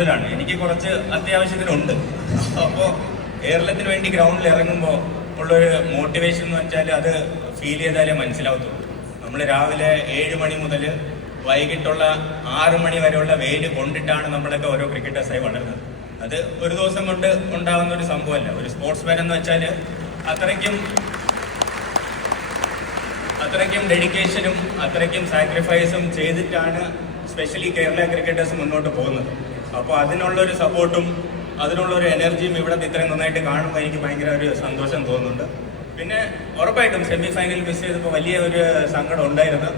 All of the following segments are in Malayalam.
കൂടുതലാണ്. എനിക്ക് കുറച്ച് അത്യാവശ്യത്തിനുണ്ട്. അപ്പോൾ കേരളത്തിന് വേണ്ടി ഗ്രൗണ്ടിൽ ഇറങ്ങുമ്പോൾ ഉള്ളൊരു മോട്ടിവേഷൻ എന്ന് വെച്ചാൽ അത് ഫീൽ ചെയ്താലേ മനസ്സിലാവത്തുള്ളൂ. നമ്മൾ രാവിലെ 7 മണി മുതൽ വൈകിട്ടുള്ള 6 മണി വരെയുള്ള വെയിൽ കൊണ്ടിട്ടാണ് നമ്മളൊക്കെ ഓരോ ക്രിക്കറ്റേഴ്സായി വളരുന്നത്. അത് ഒരു ദിവസം കൊണ്ട് ഉണ്ടാകുന്ന ഒരു സംഭവമല്ല. ഒരു സ്പോർട്സ്മാൻ എന്ന് വെച്ചാൽ അത്രയ്ക്കും ഡെഡിക്കേഷനും അത്രയ്ക്കും സാക്രിഫൈസും ചെയ്തിട്ടാണ് സ്പെഷ്യലി കേരള ക്രിക്കറ്റേഴ്സ് മുന്നോട്ട് പോകുന്നത്. അപ്പോൾ അതിനുള്ളൊരു സപ്പോർട്ടും അതിനുള്ളൊരു എനർജിയും ഇവിടെ ഇത്രയും നന്നായിട്ട് കാണുമ്പോൾ എനിക്ക് ഭയങ്കര ഒരു സന്തോഷം തോന്നുന്നുണ്ട്. പിന്നെ ഉറപ്പായിട്ടും സെമി ഫൈനൽ മിസ് ചെയ്തപ്പോൾ വലിയ ഒരു സങ്കടം ഉണ്ടായിരുന്നു.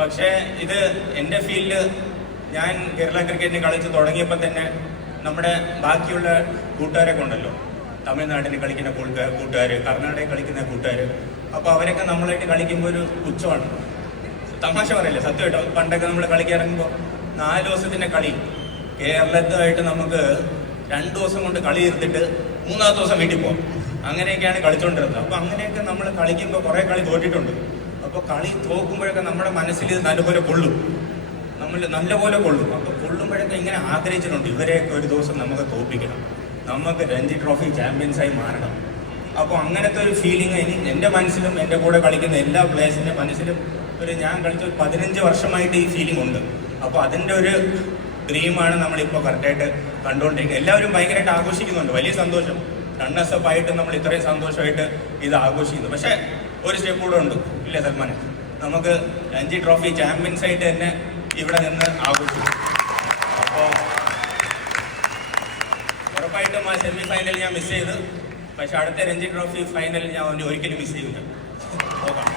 പക്ഷേ ഇത് എൻ്റെ ഫീൽഡ് ഞാൻ കേരള ക്രിക്കറ്റിന് കളിച്ച് തുടങ്ങിയപ്പോൾ തന്നെ നമ്മുടെ ബാക്കിയുള്ള കൂട്ടുകാരൊക്കെ ഉണ്ടല്ലോ, തമിഴ്നാട്ടിൽ കളിക്കുന്ന കൂട്ടുകാർ, കർണാടകയിൽ കളിക്കുന്ന കൂട്ടുകാർ, അപ്പോൾ അവരൊക്കെ നമ്മളായിട്ട് കളിക്കുമ്പോൾ ഒരു പുച്ഛമാണ്. തമാശ പറയില്ല, സത്യമായിട്ട്. പണ്ടൊക്കെ നമ്മൾ കളിക്കിറങ്ങുമ്പോൾ 4 ദിവസത്തിൻ്റെ കളി കേരളത്തുമായിട്ട് നമുക്ക് 2 ദിവസം കൊണ്ട് കളി തീർത്തിട്ട് 3-ാമത്തെ ദിവസം വീട്ടിൽ പോകും. അങ്ങനെയൊക്കെയാണ് കളിച്ചുകൊണ്ടിരുന്നത്. അപ്പോൾ അങ്ങനെയൊക്കെ നമ്മൾ കളിക്കുമ്പോൾ കുറേ കളി തോറ്റിട്ടുണ്ട്. അപ്പോൾ കളി തോക്കുമ്പോഴൊക്കെ നമ്മുടെ മനസ്സിൽ നല്ലപോലെ കൊള്ളും, നല്ലപോലെ കൊള്ളും. അപ്പോൾ കൊള്ളുമ്പോഴൊക്കെ ഇങ്ങനെ ആഗ്രഹിച്ചിട്ടുണ്ട്, ഇവരെയൊക്കെ ഒരു ദിവസം നമുക്ക് തോൽപ്പിക്കണം, നമുക്ക് രഞ്ജി ട്രോഫി ചാമ്പ്യൻസായി മാറണം. അപ്പോൾ അങ്ങനത്തെ ഒരു ഫീലിംഗ് എൻ്റെ മനസ്സിലും എൻ്റെ കൂടെ കളിക്കുന്ന എല്ലാ പ്ലേയേഴ്സിൻ്റെ മനസ്സിലും ഞാൻ കളിച്ച 15 വർഷമായിട്ട് ഈ ഫീലിംഗ് ഉണ്ട്. അപ്പോൾ അതിൻ്റെ ഒരു ഡ്രീമാണ് നമ്മളിപ്പോൾ കറക്റ്റായിട്ട് കണ്ടുകൊണ്ടിരിക്കുന്നത്. എല്ലാവരും ഭയങ്കരമായിട്ട് ആഘോഷിക്കുന്നുണ്ട്, വലിയ സന്തോഷം. റണ്ണേഴ്സപ്പ് ആയിട്ട് നമ്മൾ ഇത്രയും സന്തോഷമായിട്ട് ഇത് ആഘോഷിക്കുന്നു. പക്ഷേ ഒരു സ്റ്റെപ്പ് കൂടെ ഉണ്ട്, ഇല്ലേ സൽമാൻ? നമുക്ക് രഞ്ജി ട്രോഫി ചാമ്പ്യൻസ് ആയിട്ട് തന്നെ ഇവിടെ നിന്ന് ആഘോഷിക്കും. അപ്പോൾ ഉറപ്പായിട്ടും ആ സെമി ഫൈനൽ ഞാൻ മിസ് ചെയ്ത്, പക്ഷെ അടുത്ത രഞ്ജി ട്രോഫി ഫൈനൽ ഞാൻ ഒരിക്കലും മിസ് ചെയ്യില്ല. നോക്കാം.